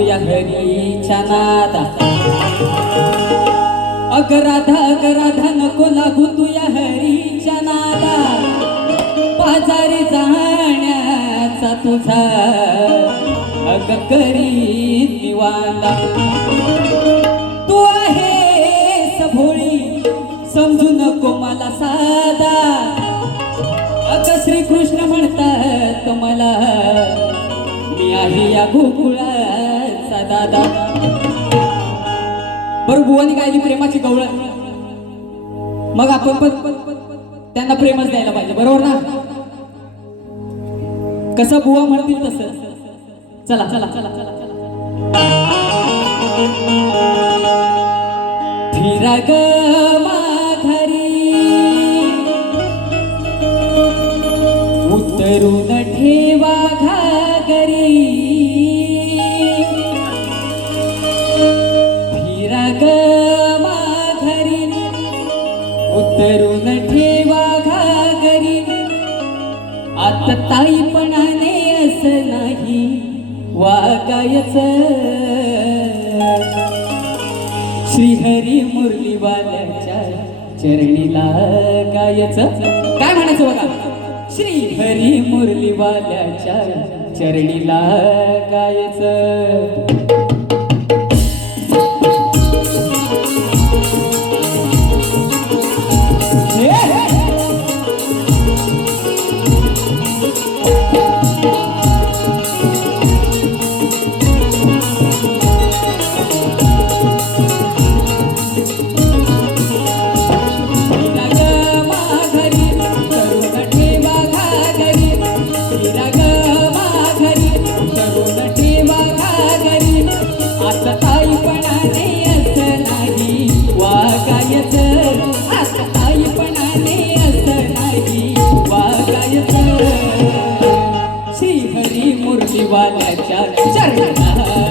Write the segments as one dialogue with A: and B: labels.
A: या घरीच्या नादा. अग राधा अग राधा नको लागू तू या हरीच्या नादा. बाजारी जाण्याचा तुझा अग करी दिवाला तू आहे भोळी समजू नको मला साधा अग श्रीकृष्ण म्हणतात मला मी या गोकुळाचा दादा. बरं बुवानी गायली प्रेमाची गवळ. मग आपण पण त्यांना प्रेमच द्यायला पाहिजे बरोबर ना? कसं बुवा म्हणतील तसं. चला चला चला चला चला. फिरा ग माघारी. उतरू ताईपणाने असं नाही. वागायच. श्रीहरी मुरलीवाल्याच्या चरणीला लागायच काय म्हणायचं बघा? श्रीहरी मुरलीवाल्याच्या चरणीला लागायच श्रीहरी मूर्तीवाल्याच्या चरणाला.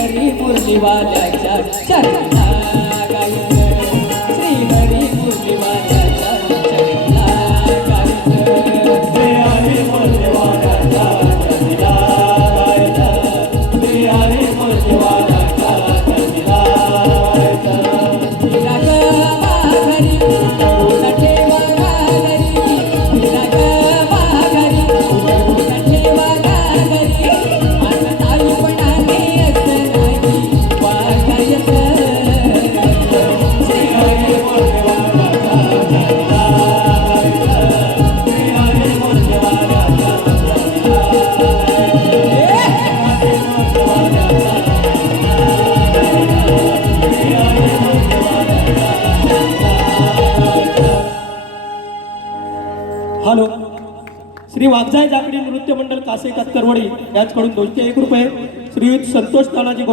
A: हरिपूर शिवाल्याच्या
B: चरणा श्री वागजाय जाकडी नृत्य मंडळ कासे कातकरवडी यांच्याकडून दोनशे एक रुपये. श्रीयुत संतोष तानाजी